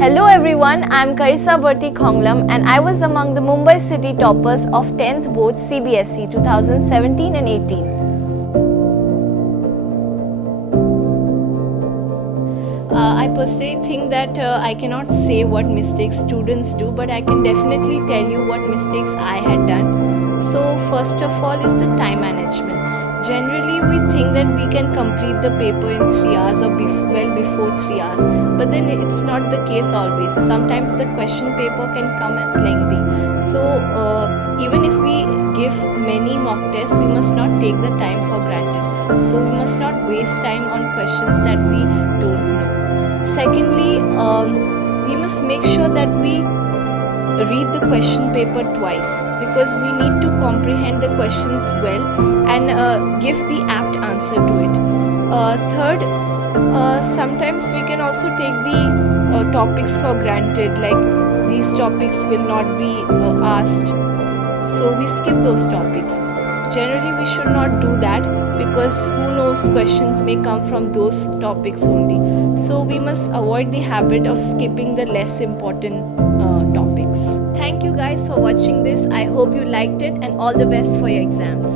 Hello everyone, I am Karisaa Berti Khonglam and I was among the Mumbai city toppers of 10th board CBSE 2017 and 18. I personally think that I cannot say what mistakes students do, but I can definitely tell you what mistakes I had done. So first of all is the time management. Generally we think that we can complete the paper in 3 hours or well before 3 hours, but then it's not the case always. Sometimes the question paper can come at lengthy. So even if we give many mock tests, we must not take the time for granted. So we must not waste time on questions that we don't know. Secondly, we must make sure that we read the question paper twice, because we need to comprehend the questions well and give the apt answer to it. Third, sometimes we can also take the topics for granted, like these topics will not be asked, so we skip those topics. Generally we should not do that, because who knows, questions may come from those topics only. So we must avoid the habit of skipping the less important topics. Thank you guys for watching this. I hope you liked it, and all the best for your exams.